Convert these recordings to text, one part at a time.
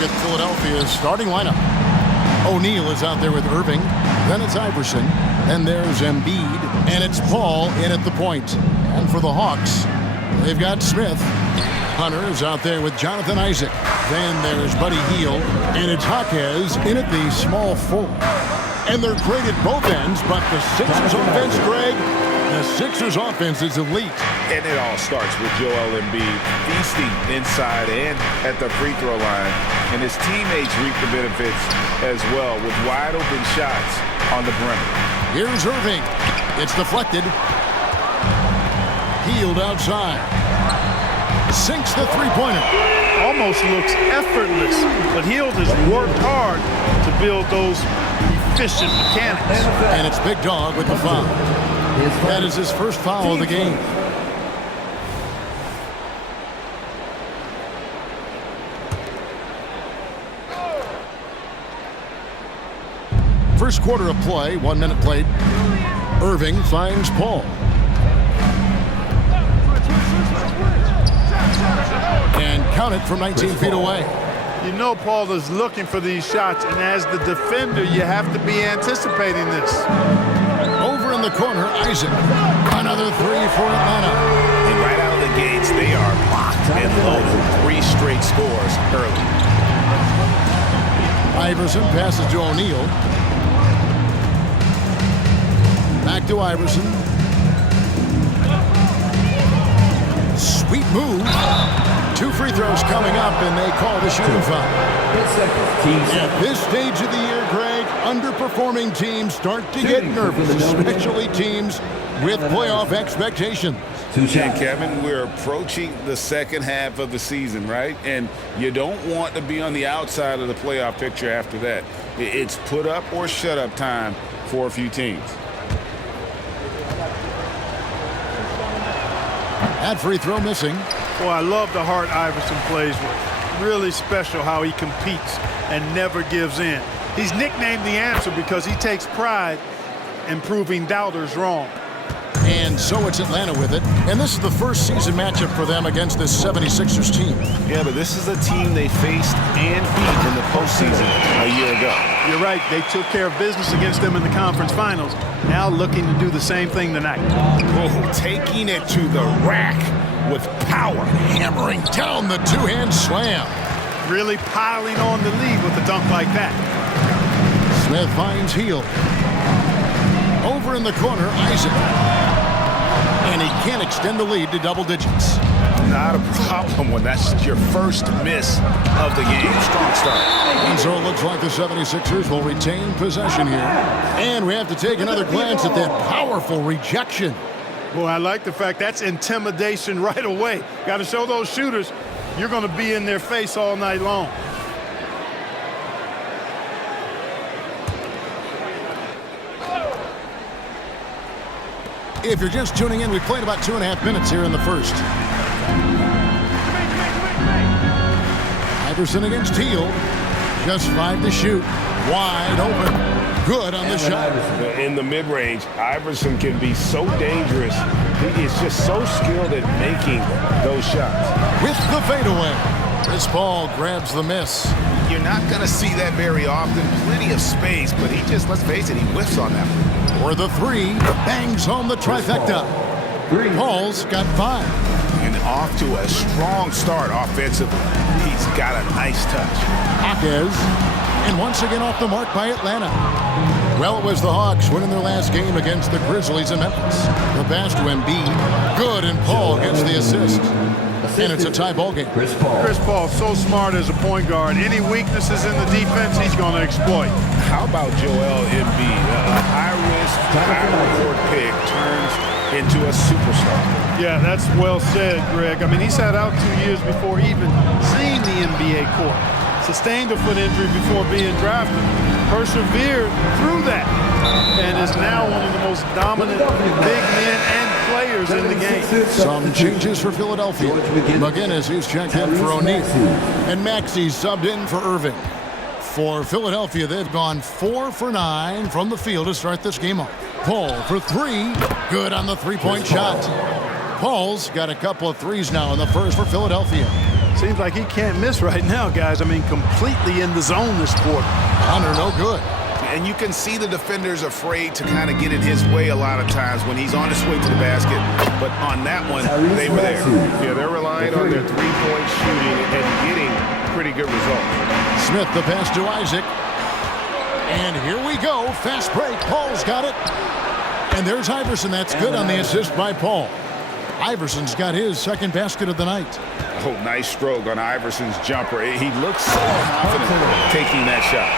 at Philadelphia's starting lineup. O'Neal is out there with Irving. Then it's Iverson. Then there's Embiid. And it's Paul in at the point. And for the Hawks, they've got Smith. Hunter is out there with Jonathan Isaac. Then there's Buddy Hield. And it's Jaquez in at the small forward. And they're great at both ends, but the Sixers offense, Greg, the Sixers offense is elite. And it all starts with Joel Embiid feasting inside and at the free throw line. And his teammates reap the benefits as well with wide open shots on the perimeter. Here's Irving. It's deflected. Hield outside. Sinks the three-pointer. Almost looks effortless, but Hield has worked hard to build those efficient mechanics. And it's Big Dog with the foul. That is his first foul of the game. First quarter of play, 1 minute played. Irving finds Paul. And count it from 19 feet away. You know Paul is looking for these shots, and as the defender, you have to be anticipating this. Over in the corner, Isaac. Another three for Atlanta. And right out of the gates, they are locked and loaded. 3 straight scores early. Iverson passes to O'Neal. Back to Iverson. Sweet move. 2 free throws coming up, and they call the shooting foul. At this stage of the year, Greg, underperforming teams start to get nervous, especially teams with playoff expectations. And Kevin, we're approaching the second half of the season, right? And you don't want to be on the outside of the playoff picture after that. It's put up or shut up time for a few teams. That free throw missing. Well, I love the heart Iverson plays with. Really special how he competes and never gives in. He's nicknamed the answer because he takes pride in proving doubters wrong. And so it's Atlanta with it. And this is the first season matchup for them against this 76ers team. Yeah, but this is a team they faced and beat in the postseason a year ago. You're right. They took care of business against them in the conference finals. Now looking to do the same thing tonight. Oh, taking it to the rack with power. Hammering down the two-hand slam. Really piling on the lead with a dunk like that. Smith finds Hield. Over in the corner, Isaac. And he can't extend the lead to double digits. Not a problem when that's your first miss of the game. Strong start. And so it looks like the 76ers will retain possession here. And we have to take another glance at that powerful rejection. Boy, I like the fact that's intimidation right away. Got to show those shooters you're going to be in their face all night long. If you're just tuning in, we played about 2.5 minutes here in the first. Iverson against Hield. Just 5 to shoot. Wide open. Good on the shot. In the mid-range, Iverson can be so dangerous. He is just so skilled at making those shots. With the fadeaway. Chris Paul grabs the miss. You're not going to see that very often. Plenty of space, but he just, let's face it, he whiffs on that one. For the 3, bangs home the trifecta. Paul's got 5. And off to a strong start offensively. He's got a nice touch. Jaquez, and once again off the mark by Atlanta. Well, it was the Hawks winning their last game against the Grizzlies in Memphis. The pass to Embiid. Good, and Paul gets the assist. And it's a tie ball game. Chris Paul, so smart as a point guard. Any weaknesses in the defense, he's going to exploit. How about Joel Embiid? A high-risk, high-reward pick turns into a superstar. Yeah, that's well said, Greg. I mean, he sat out 2 years before even seeing the NBA court. Sustained a foot injury before being drafted. Persevered through that. And is now one of the most dominant big men and players in the game. Some changes for Philadelphia. McGinnis is checked in for O'Neal. And Maxey's subbed in for Irving. For Philadelphia, they've gone 4 for 9 from the field to start this game off. Paul for 3. Good on the three-point shot. Paul's got a couple of threes now in the first for Philadelphia. Seems like he can't miss right now, guys. I mean, completely in the zone this quarter. Under, no good. And you can see the defender's afraid to kind of get in his way a lot of times when he's on his way to the basket. But on that one, they were there. Yeah, they're relying on their three-point shooting and getting pretty good results. Smith, the pass to Isaac. And here we go. Fast break. Paul's got it. And there's Iverson. That's good on the assist by Paul. Iverson's got his second basket of the night. Oh, nice stroke on Iverson's jumper. He looks so confident taking that shot.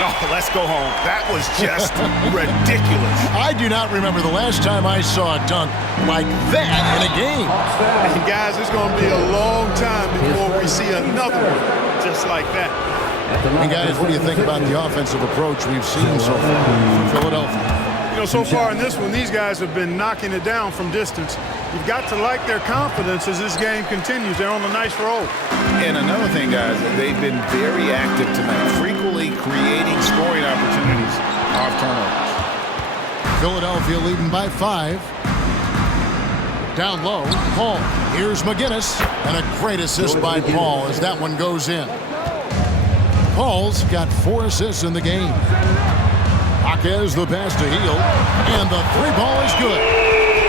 Oh, let's go home. That was just ridiculous. I do not remember the last time I saw a dunk like that in a game. And guys, it's going to be a long time before we see another one just like that. And guys, what do you think about the offensive approach we've seen so far from Philadelphia? You know, so far in this one, these guys have been knocking it down from distance. You've got to like their confidence as this game continues. They're on a nice roll. And another thing, guys, they've been very active tonight, frequently creating scoring opportunities off turnovers. Philadelphia leading by 5. Down low, Paul. Here's McGinnis. And a great assist by Paul as that one goes in. Paul's got 4 assists in the game. Jaquez the pass to Hield. And the 3-ball is good.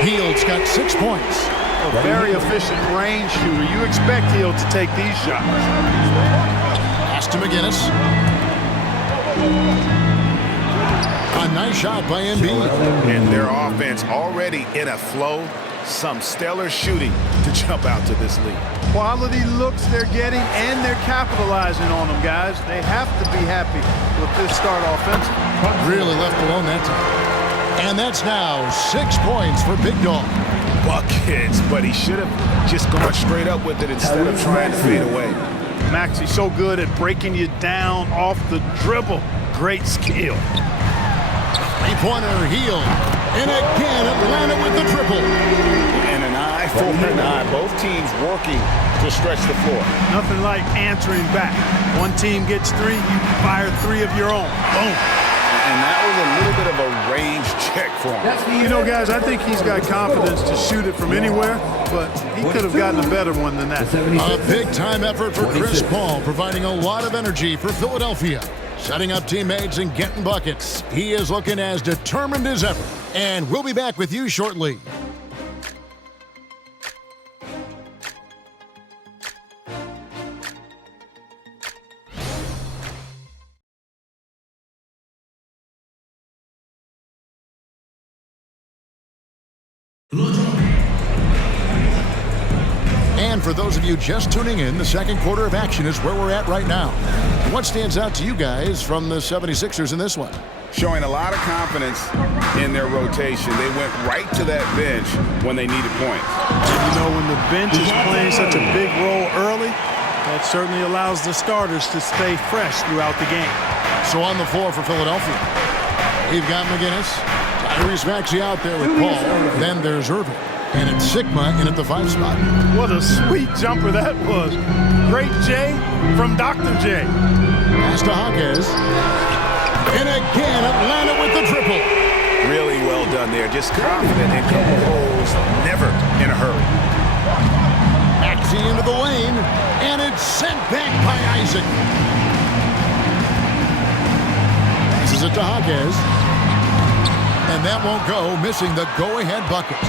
Hield's got 6 points. A very efficient range shooter. You expect Hield to take these shots. Pass to McGinnis. A nice shot by Embiid. And their offense already in a flow. Some stellar shooting to jump out to this lead. Quality looks they're getting, and they're capitalizing on them, guys. They have to be happy with this start offensively. Really left alone that time. And that's now 6 points for Big Dog. Buckets, but he should have just gone straight up with it instead of trying to fade away. Maxey's so good at breaking you down off the dribble. Great skill. Three-pointer Hield. And again, Atlanta with the triple. And an eye for an eye. Both teams working to stretch the floor. Nothing like answering back. One team gets 3, you fire 3 of your own. Boom. And that was a little bit of a range check for him. You know, guys, I think he's got confidence to shoot it from anywhere, but he could have gotten a better one than that. A big-time effort for Chris Paul, providing a lot of energy for Philadelphia. Setting up teammates and getting buckets. He is looking as determined as ever. And we'll be back with you shortly. And for those of you just tuning in, the second quarter of action is where we're at right now. What stands out to you guys from the 76ers in this one? Showing a lot of confidence in their rotation. They went right to that bench when they needed points. You know, when the bench is playing such a big role early, that certainly allows the starters to stay fresh throughout the game. So on the floor for Philadelphia, we've got McGinnis. Tyrese Maxey out there with Paul. Then there's Irving. And it's Sigma in at the 5 spot. What a sweet jumper that was. Great J from Dr. J. Pass to Jaquez. And again, Atlanta with the triple. Really well done there. Just confident and composed. Never in a hurry. Maxey into the lane. And it's sent back by Isaac. Passes it to Jaquez. And that won't go, missing the go-ahead bucket.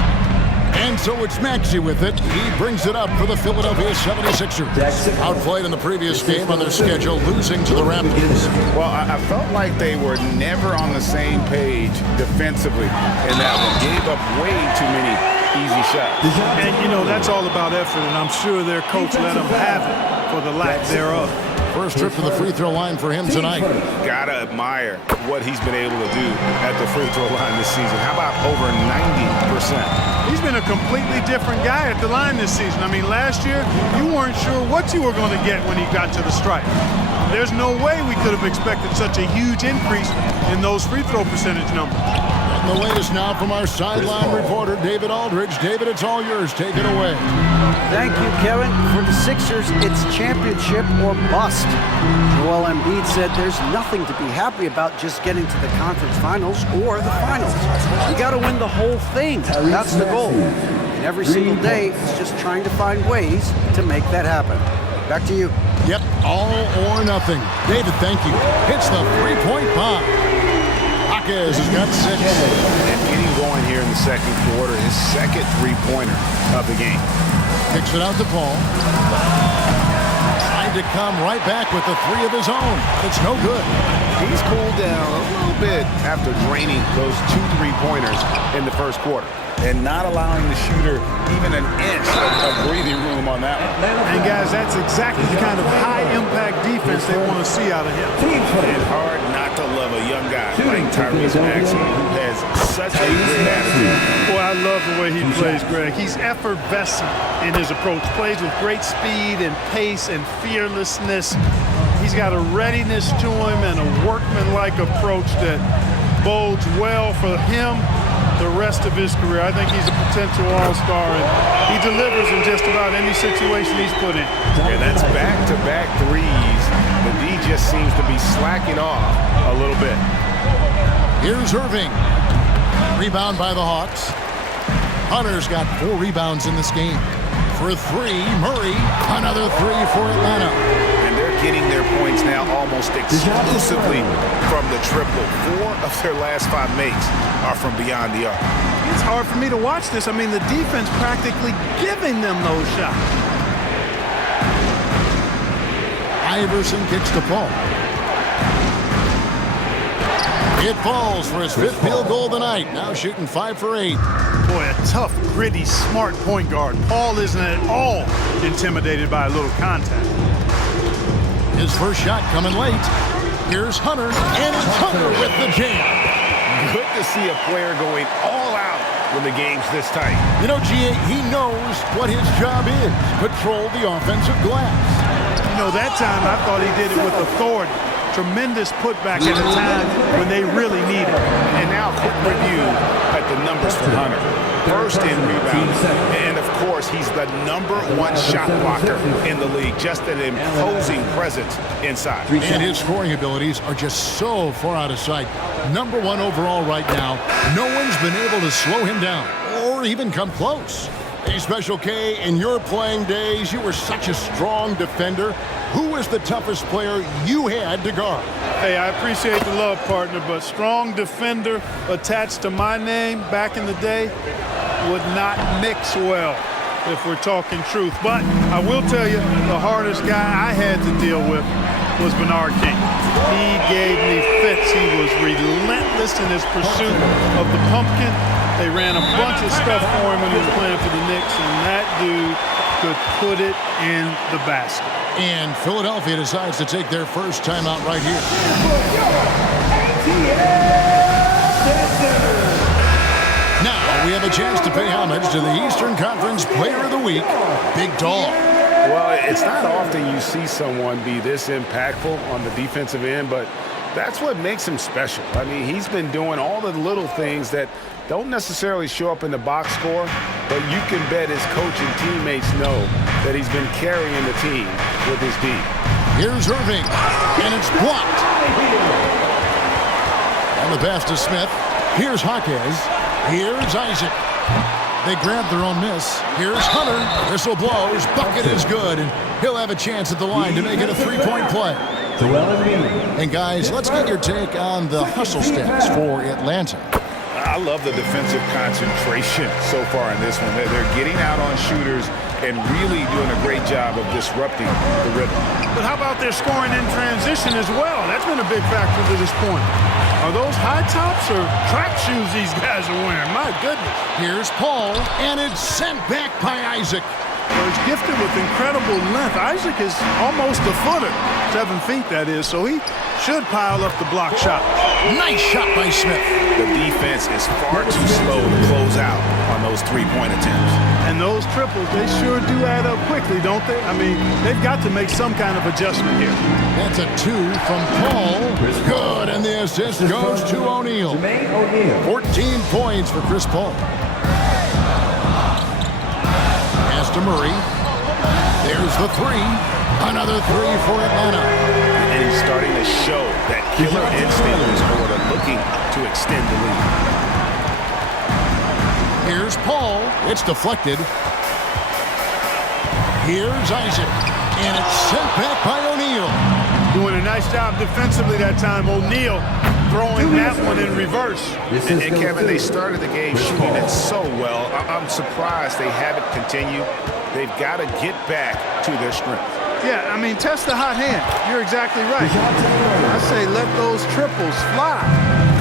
And so it's Maxey with it. He brings it up for the Philadelphia 76ers. Outplayed in the previous game on their schedule, losing to the Raptors. Well, I felt like they were never on the same page defensively in that one. Gave up way too many easy shots. And, you know, that's all about effort, and I'm sure their coach let them have it for the lack thereof. First trip to the free throw line for him tonight. Gotta admire what he's been able to do at the free throw line this season. How about over 90%? He's been a completely different guy at the line this season. I mean, last year, you weren't sure what you were going to get when he got to the stripe. There's no way we could have expected such a huge increase in those free throw percentage numbers. And the latest now from our sideline reporter, David Aldridge. David, it's all yours. Take it away. Thank you, Kevin. For the Sixers, it's championship or bust. Joel Embiid said there's nothing to be happy about just getting to the conference finals or the finals. You got to win the whole thing. That's the goal. And every single day, it's just trying to find ways to make that happen. Back to you. Yep, all or nothing. David, thank you. Hits the three-point bomb. Hawkins has got 6. And getting going here in the second quarter, his second three-pointer of the game. Kicks it out to Paul. Trying to come right back with the 3 of his own. But it's no good. He's cooled down a little bit after draining those 2 three-pointers in the first quarter and not allowing the shooter even an inch of breathing room on that one. And guys, that's exactly the kind of high-impact defense they want to see out of him. And hard not to love a young guy like Tyrese Maxey, who has such a great attitude. Boy, I love the way he plays, Greg. He's effervescent in his approach. Plays with great speed and pace and fearlessness. He's got a readiness to him and a workman-like approach that bodes well for him the rest of his career. I think he's a potential all-star, and he delivers in just about any situation he's put in. And that's back-to-back threes. The D just seems to be slacking off a little bit. Here's Irving. Rebound by the Hawks. Hunter's got 4 rebounds in this game. For 3, Murray. Another 3 for Atlanta. And they're getting their points now almost exclusively from the triple. 4 of their last 5 makes are from beyond the arc. It's hard for me to watch this. I mean, the defense practically giving them those shots. Iverson kicks to Paul. It falls for his 5th field goal of the night. Now shooting 5 for 8. Boy, a tough, gritty, smart point guard. Paul isn't at all intimidated by a little contact. His first shot coming late. Here's Hunter, and it's Hunter with the jam. Good to see a player going all out when the game's this tight. You know, G.A., he knows what his job is. Control the offensive glass. You know, that time I thought he did it with authority. Tremendous putback at a time when they really need it. And now a quick review at the numbers for Hunter. First in rebounding, and of course he's the #1 shot blocker in the league. Just an imposing presence inside. And his scoring abilities are just so far out of sight. #1 overall right now. No one's been able to slow him down or even come close. Hey, Special K, in your playing days, you were such a strong defender. Who was the toughest player you had to guard? Hey, I appreciate the love, partner, but strong defender attached to my name back in the day would not mix well if we're talking truth. But I will tell you, the hardest guy I had to deal with was Bernard King. He gave me fits. He was relentless in his pursuit of the pumpkin. They ran a bunch of stuff for him when he was playing for the Knicks, and that dude could put it in the basket. And Philadelphia decides to take their first timeout right here. Now we have a chance to pay homage to the Eastern Conference Player of the Week, Big Dog. Well, it's not often you see someone be this impactful on the defensive end, but that's what makes him special. I mean, he's been doing all the little things that don't necessarily show up in the box score, but you can bet his coach and teammates know that he's been carrying the team with his D. Here's Irving, and it's blocked. On the pass to Smith. Here's Hawkins. Here's Isaac. They grab their own miss. Here's Hunter. Whistle blows. Bucket is good, and he'll have a chance at the line to make it a 3-point play. And guys, let's get your take on the hustle stats for Atlanta. I love the defensive concentration so far in this one. They're getting out on shooters and really doing a great job of disrupting the rhythm. But how about their scoring in transition as well? That's been a big factor to this point. Are those high tops or track shoes these guys are wearing? My goodness. Here's Paul, and it's sent back by Isaac. Well, he's gifted with incredible length. Isaac is almost a footer, 7 feet that is, so he should pile up the block shot. Nice shot by Smith. The defense is far too slow to close out on those 3-point attempts. And those triples, they sure do add up quickly, don't they? I mean, they've got to make some kind of adjustment here. That's a 2 from Paul. Good, and the assist goes to O'Neal. 14 points for Chris Paul. Pass to Murray. There's the 3. Another 3 for Atlanta. And he's starting to show that killer instinct in Florida, looking to extend the lead. Here's Paul. It's deflected. Here's Isaac. And it's sent back by O'Neal. Doing a nice job defensively that time. O'Neal throwing that one in reverse. And Kevin, they started the game shooting it so well. I'm surprised they haven't continued. They've got to get back to their strength. Yeah, I mean, test the hot hand. You're exactly right. I say let those triples fly.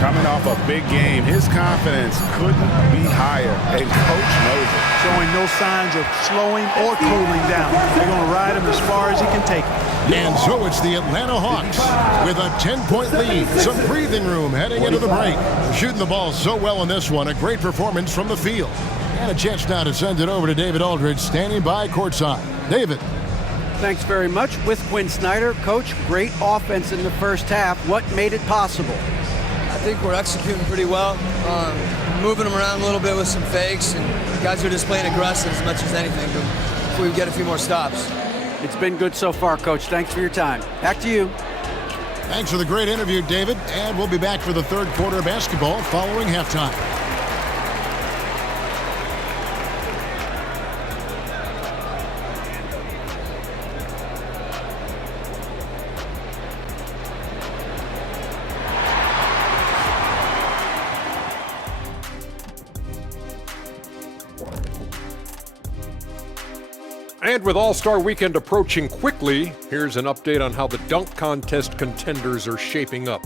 Coming off a big game, his confidence couldn't be higher, and Coach knows it. Showing no signs of slowing or cooling down. They're going to ride him as far as he can take him. And so it's the Atlanta Hawks with a 10-point lead. Some breathing room heading into the break. Shooting the ball so well in this one. A great performance from the field. And a chance now to send it over to David Aldridge, standing by courtside. David. Thanks very much. With Quinn Snyder, Coach, great offense in the first half. What made it possible? I think we're executing pretty well. Moving them around a little bit with some fakes, and guys are just playing aggressive as much as anything. But if we get a few more stops. It's been good so far, Coach. Thanks for your time. Back to you. Thanks for the great interview, David. And we'll be back for the third quarter of basketball following halftime. And with All-Star Weekend approaching quickly, here's an update on how the dunk contest contenders are shaping up.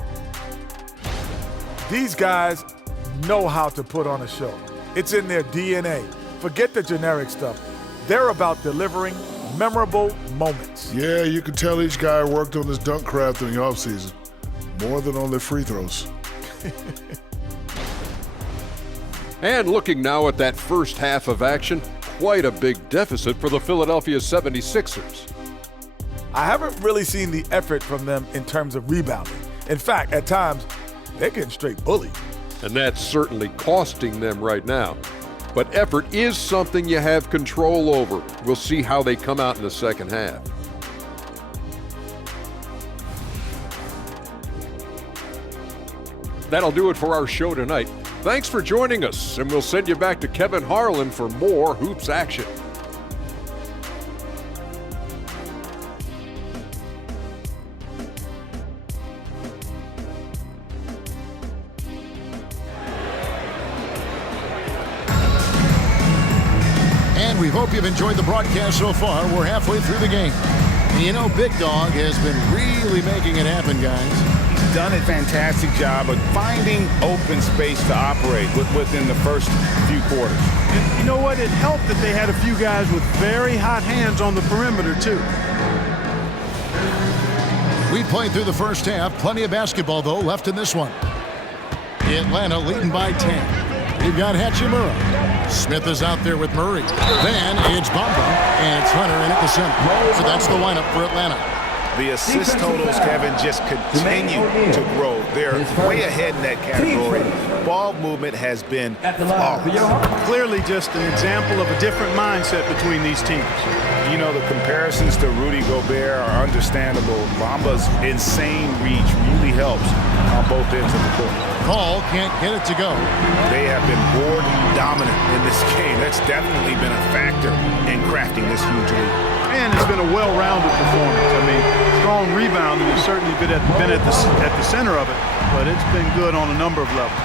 These guys know how to put on a show. It's in their DNA. Forget the generic stuff. They're about delivering memorable moments. Yeah, you can tell each guy worked on his dunk craft in the offseason. More than on their free throws. And looking now at that first half of action, quite a big deficit for the Philadelphia 76ers. I haven't really seen the effort from them in terms of rebounding. In fact, at times, they're getting straight bullied. And that's certainly costing them right now. But effort is something you have control over. We'll see how they come out in the second half. That'll do it for our show tonight. Thanks for joining us, and we'll send you back to Kevin Harlan for more Hoops action. And we hope you've enjoyed the broadcast so far. We're halfway through the game. You know, Big Dog has been really making it happen, guys. Done a fantastic job of finding open space to operate within the first few quarters. And you know what? It helped that they had a few guys with very hot hands on the perimeter, too. We played through the first half. Plenty of basketball, though, left in this one. Atlanta leading by 10. We've got Hachimura. Smith is out there with Murray. Then it's Bamba, and it's Hunter in at the center. So that's the lineup for Atlanta. The assist totals, Kevin, just continue to grow. They're way ahead in that category. Ball movement has been flawless. Clearly just an example of a different mindset between these teams. You know, the comparisons to Rudy Gobert are understandable. Bamba's insane reach really helps on both ends of the court. Paul can't get it to go. They have been board dominant in this game. That's definitely been a factor in crafting this huge lead. And it's been a well-rounded performance. I mean, strong rebounding has certainly been at the center of it, but it's been good on a number of levels.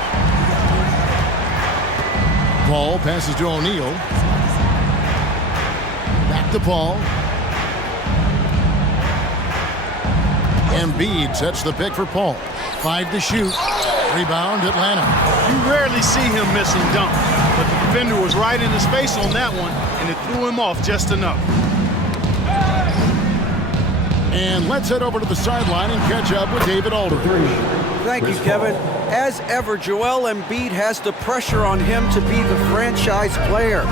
Paul passes to O'Neal. Back to Paul. Embiid sets the pick for Paul. 5 to shoot. Rebound, Atlanta. You rarely see him missing dunk, but the defender was right in his face on that one, and it threw him off just enough. And let's head over to the sideline and catch up with David Aldridge. Thank you, Kevin. As ever, Joel Embiid has the pressure on him to be the franchise player.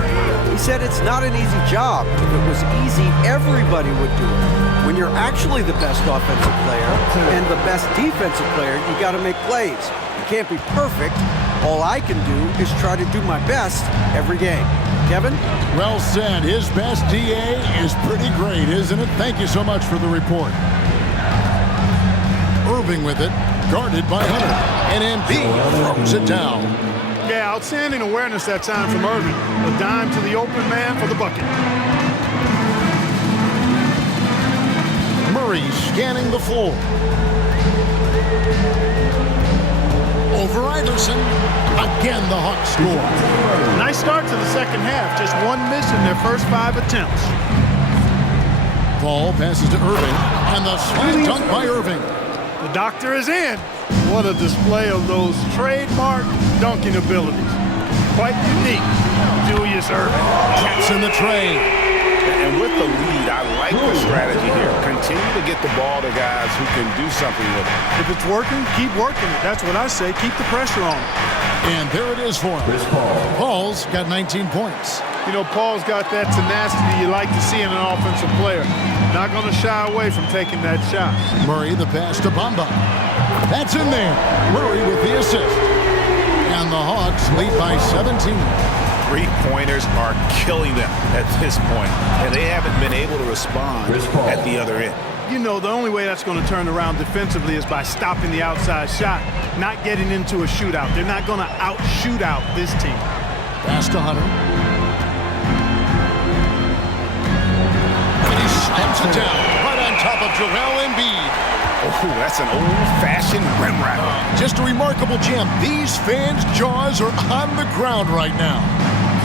He said it's not an easy job. If it was easy, everybody would do it. When you're actually the best offensive player and the best defensive player, you got to make plays. You can't be perfect. All I can do is try to do my best every game. Kevin? Well said. His best DA is pretty great, isn't it? Thank you so much for the report. Irving with it, guarded by Hunter. And Embiid throws it down. Yeah, outstanding awareness that time from Irving. A dime to the open man for the bucket. Murray scanning the floor. Over Iverson. Again, the Hawks score. Nice start to the second half. Just one miss in their first 5 attempts. Ball passes to Irving, and the slam dunk by Irving. The doctor is in. What a display of those trademark dunking abilities. Quite unique. Julius Irving. Gets in the tray. And with the lead, I like the strategy here. Continue to get the ball to guys who can do something with it. If it's working, keep working it. That's what I say. Keep the pressure on him. And there it is for him. Paul's got 19 points. You know, Paul's got that tenacity you like to see in an offensive player. Not going to shy away from taking that shot. Murray the pass to Bamba. That's in there. Murray with the assist. And the Hawks lead by 17. Three-pointers are killing them at this point, and they haven't been able to respond at the other end. You know, the only way that's going to turn around defensively is by stopping the outside shot, not getting into a shootout. They're not going to out-shoot out this team. Pass to Hunter. And he slams it down right on top of Joel Embiid. Oh, that's an old-fashioned rim rattler. Just a remarkable jam. These fans' jaws are on the ground right now.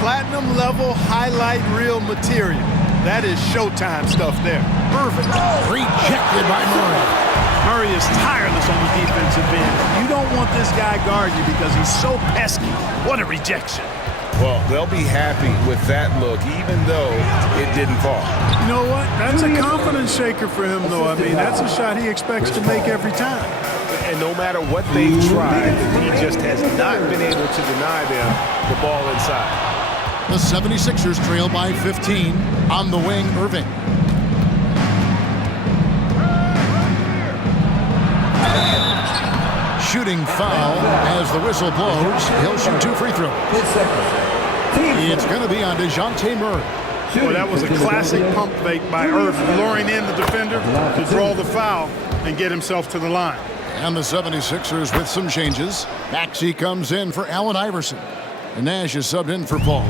Platinum level highlight reel material. That is Showtime stuff there. Irving rejected by Murray. Murray is tireless on the defensive end. You don't want this guy guarding you because he's so pesky. What a rejection. Well, they'll be happy with that look, even though it didn't fall. You know what? That's a confidence shaker for him, though. I mean, that's a shot he expects to make every time. And no matter what they've tried, he just has not been able to deny them the ball inside. The 76ers trail by 15. On the wing, Irving. Shooting foul as the whistle blows. He'll shoot 2 free throws. It's going to be on DeJounte Murray. Well, that was a classic pump fake by Irving, luring in the defender to draw the foul and get himself to the line. And the 76ers with some changes. Maxey comes in for Allen Iverson. And Nash is subbed in for Paul.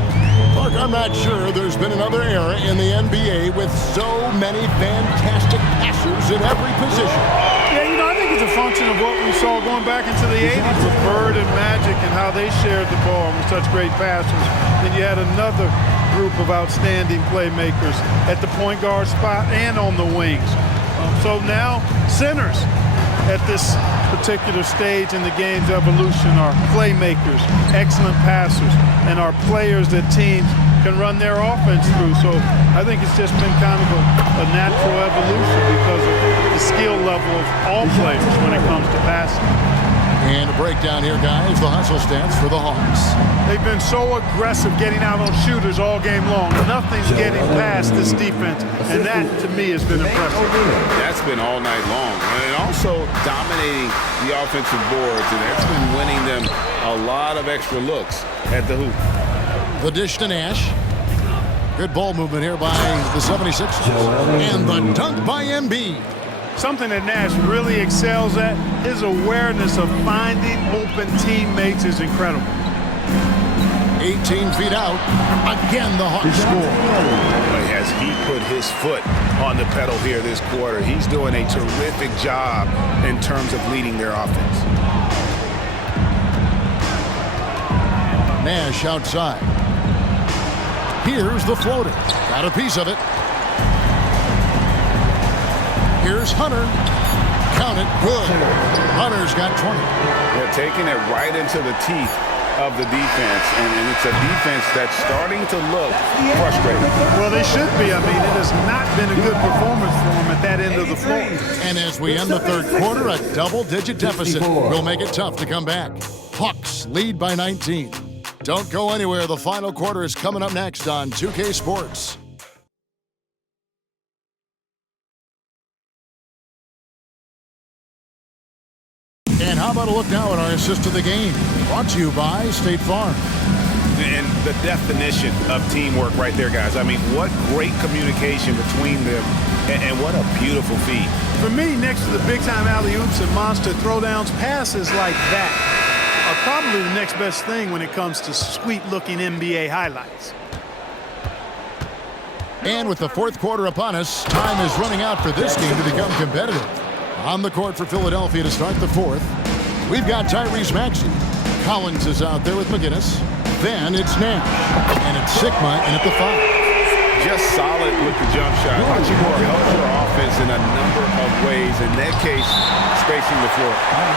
Look, I'm not sure there's been another era in the NBA with so many fantastic passers in every position. Yeah, you know, I think it's a function of what we saw going back into the 80s with Bird and Magic and how they shared the ball with such great passers. Then you had another group of outstanding playmakers at the point guard spot and on the wings. So now, centers at this particular stage in the game's evolution are playmakers, excellent passers, and are players that teams can run their offense through. So I think it's just been kind of a natural evolution because of the skill level of all players when it comes to passing. And a breakdown here, guys. The hustle stats for the Hawks. They've been so aggressive getting out on shooters all game long. Nothing's getting past this defense, and that, to me, has been impressive. That's been all night long. And also dominating the offensive boards, and that's been winning them a lot of extra looks at the hoop. The dish to Nash. Good ball movement here by the 76ers. And the dunk by Embiid. Something that Nash really excels at, his awareness of finding open teammates is incredible. 18 feet out. Again, the Hawks score. Boy, as he put his foot on the pedal here this quarter, he's doing a terrific job in terms of leading their offense. Nash outside. Here's the floater. Got a piece of it. Here's Hunter. Count it. Good. Hunter's got 20. They're taking it right into the teeth of the defense, and it's a defense that's starting to look frustrated. Well, they should be. I mean, it has not been a good performance for them at that end of the floor. And as we end the third quarter, a double-digit deficit will make it tough to come back. Hawks lead by 19. Don't go anywhere. The final quarter is coming up next on 2K Sports. And how about a look now at our assist of the game? Brought to you by State Farm. And the definition of teamwork right there, guys. I mean, what great communication between them, and what a beautiful feed. For me, next to the big-time alley-oops and monster throwdowns, passes like that are probably the next best thing when it comes to sweet-looking NBA highlights. And with the fourth quarter upon us, time is running out for this game to become competitive. On the court for Philadelphia to start the fourth, we've got Tyrese Maxey. Collins is out there with McGinnis. Then it's Nash. And it's Sigma in at the 5. Just solid with the jump shot. Hachimura helps your offense in a number of ways. In that case, spacing the floor.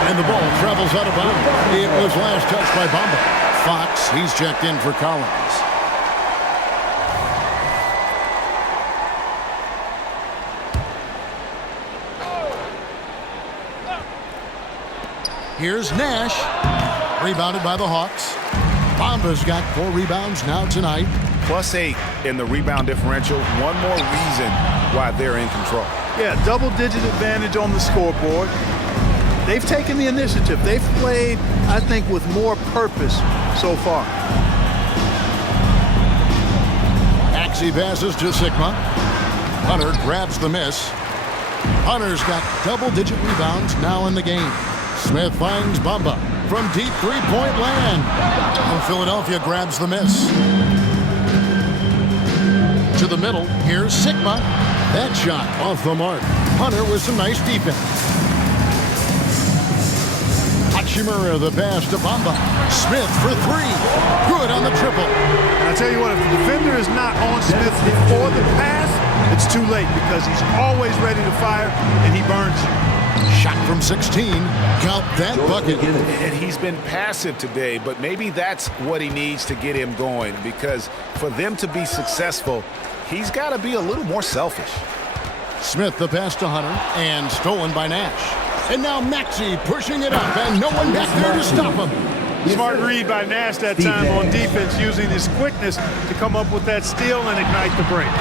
And the ball travels out of bounds. It was last touched by Bamba. Fox, he's checked in for Collins. Here's Nash. Rebounded by the Hawks. Bamba's got 4 rebounds now tonight. +8 in the rebound differential. One more reason why they're in control. Yeah, double-digit advantage on the scoreboard. They've taken the initiative. They've played, I think, with more purpose so far. Maxey passes to Sigma. Hunter grabs the miss. Hunter's got double-digit rebounds now in the game. Smith finds Bamba from deep three-point land. And Philadelphia grabs the miss. To the middle, here's Sigma. That shot off the mark. Hunter with some nice defense. Hachimura the pass to Bamba. Smith for 3. Good on the triple. And I tell you what, if the defender is not on Smith before the pass, it's too late because he's always ready to fire and he burns you. Shot from 16. Count that bucket. And he's been passive today, but maybe that's what he needs to get him going, because for them to be successful, he's got to be a little more selfish. Smith the pass to Hunter and stolen by Nash. And now Maxey pushing it up and no one back there to stop him. Smart read by Nash that time on defense, using his quickness to come up with that steal and ignite the break.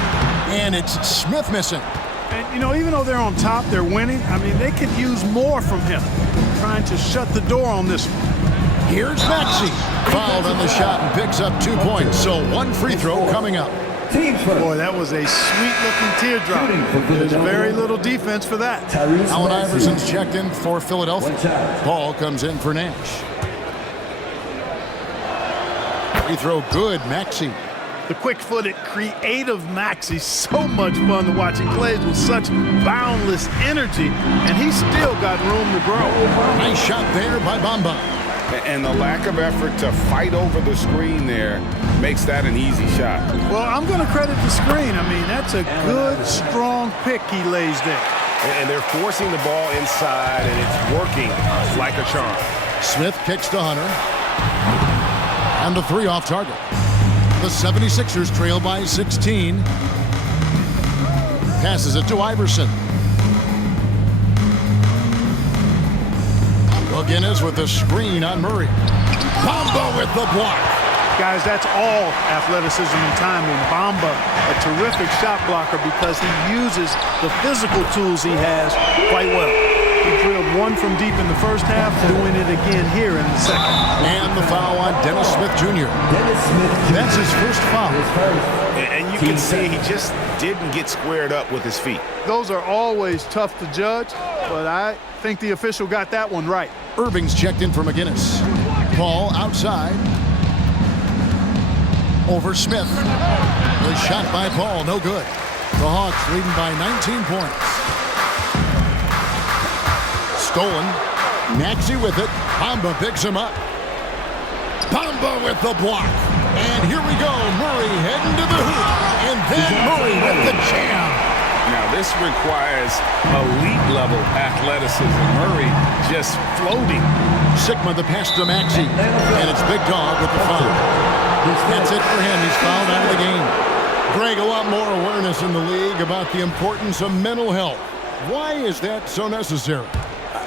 And it's Smith missing. And, you know, even though they're on top, they're winning. I mean, they could use more from him. Trying to shut the door on this one. Here's Maxey. Fouled on the shot and picks up 2 points. So 1 free throw coming up. Boy, that was a sweet-looking teardrop. There's very little defense for that. Allen Iverson's checked in for Philadelphia. Ball comes in for Nash. Free throw good, Maxey. The quick-footed, creative Maxey, so much fun to watch. He plays with such boundless energy, and he's still got room to grow. Nice shot there by Bamba. And the lack of effort to fight over the screen there makes that an easy shot. Well, I'm going to credit the screen. I mean, that's a good, strong pick he lays there. And they're forcing the ball inside, and it's working like a charm. Smith kicks to Hunter. And the 3 off target. The 76ers trail by 16. Passes it to Iverson. McGinnis with the screen on Murray. Bamba with the block. Guys, that's all athleticism and timing. Bamba, a terrific shot blocker because he uses the physical tools he has quite well. He drilled 1 from deep in the first half, doing it again here in the second. And the foul on Dennis Smith Jr. That's his first foul. And you can see he just didn't get squared up with his feet. Those are always tough to judge, but I think the official got that one right. Irving's checked in for McGinnis. Ball outside. Over Smith. The shot by Paul, no good. The Hawks leading by 19 points. Stolen. Maxey with it. Bamba picks him up. Bamba with the block. And here we go. Murray heading to the hoop. And then Murray with the jam. Now this requires elite level athleticism. Murray just floating. Sigma the pass to Maxey. And it's Big Dog with the foul. That's it for him. He's fouled out of the game. Greg, a lot more awareness in the league about the importance of mental health. Why is that so necessary?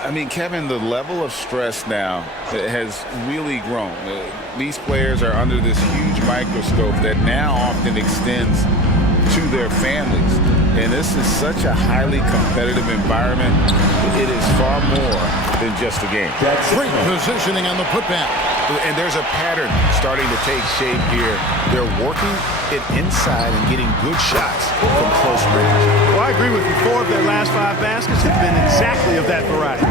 I mean, Kevin, the level of stress now has really grown. These players are under this huge microscope that now often extends to their families. And this is such a highly competitive environment. It is far more than just a game. Great positioning on the putback. And there's a pattern starting to take shape here. They're working it inside and getting good shots from close range. Well, I agree with you. 4 of their last 5 baskets have been exactly of that variety.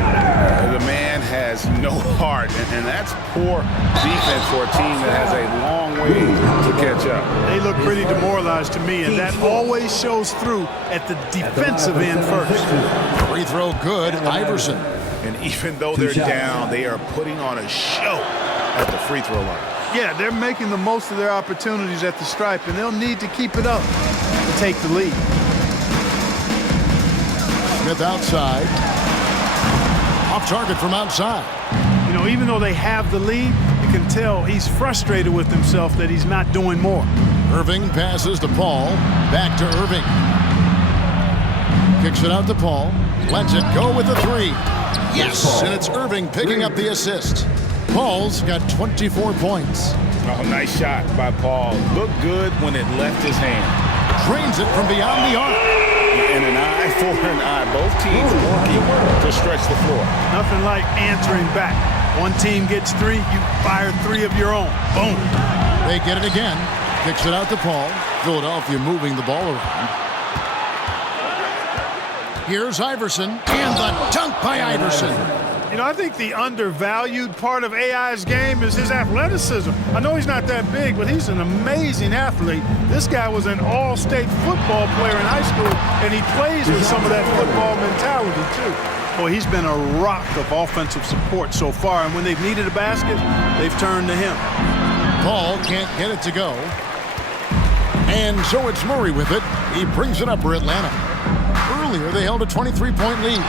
The man has no heart, and that's poor defense for a team that has a long way to catch up. They look pretty demoralized to me, and that always shows through at the defensive end first. Free throw good, Iverson. And even though they're down, they are putting on a show at the free throw line. Yeah, they're making the most of their opportunities at the stripe, and they'll need to keep it up to take the lead. Smith outside. Off target from outside. You know, even though they have the lead, you can tell he's frustrated with himself that he's not doing more. Irving passes to Paul. Back to Irving. Kicks it out to Paul. Lets it go with the three. Yes! And it's Irving picking up the assist. Paul's got 24 points. Oh, nice shot by Paul. Looked good when it left his hand. Drains it from beyond the arc. And an eye for an eye. Both teams working to stretch the floor. Nothing like answering back. One team gets three, you fire three of your own. Boom. They get it again. Kicks it out to Paul. Philadelphia moving the ball around. Here's Iverson, and the dunk by Iverson. You know, I think the undervalued part of AI's game is his athleticism. I know he's not that big, but he's an amazing athlete. This guy was an all-state football player in high school, and he plays with some of that football mentality, too. Boy, he's been a rock of offensive support so far, and when they've needed a basket, they've turned to him. Paul can't get it to go. And so it's Murray with it. He brings it up for Atlanta. Earlier, they held a 23-point lead.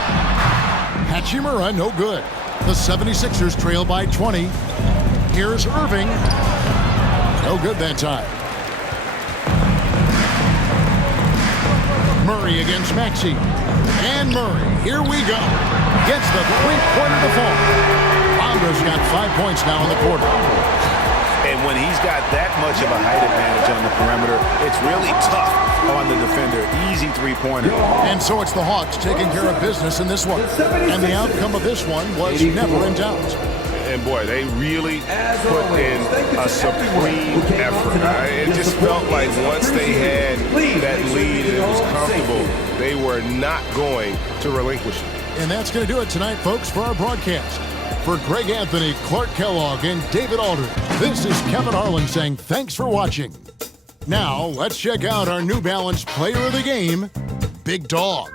Hachimura, no good. The 76ers trail by 20. Here's Irving. No good that time. Murray against Maxey. And Murray, here we go. Gets the three-pointer to fall. Londo's got 5 points now in the quarter. And when he's got that much of a height advantage on the perimeter, it's really tough on the defender. Easy three-pointer. And so it's the Hawks taking care of business in this one. And the outcome of this one was never in doubt. And boy, they really put in a supreme effort. It just felt like once they had that lead and it was comfortable, they were not going to relinquish it. And that's going to do it tonight, folks, for our broadcast. For Greg Anthony, Clark Kellogg, and David Aldridge, this is Kevin Harlan saying thanks for watching. Now, let's check out our New Balance player of the game, Big Dog.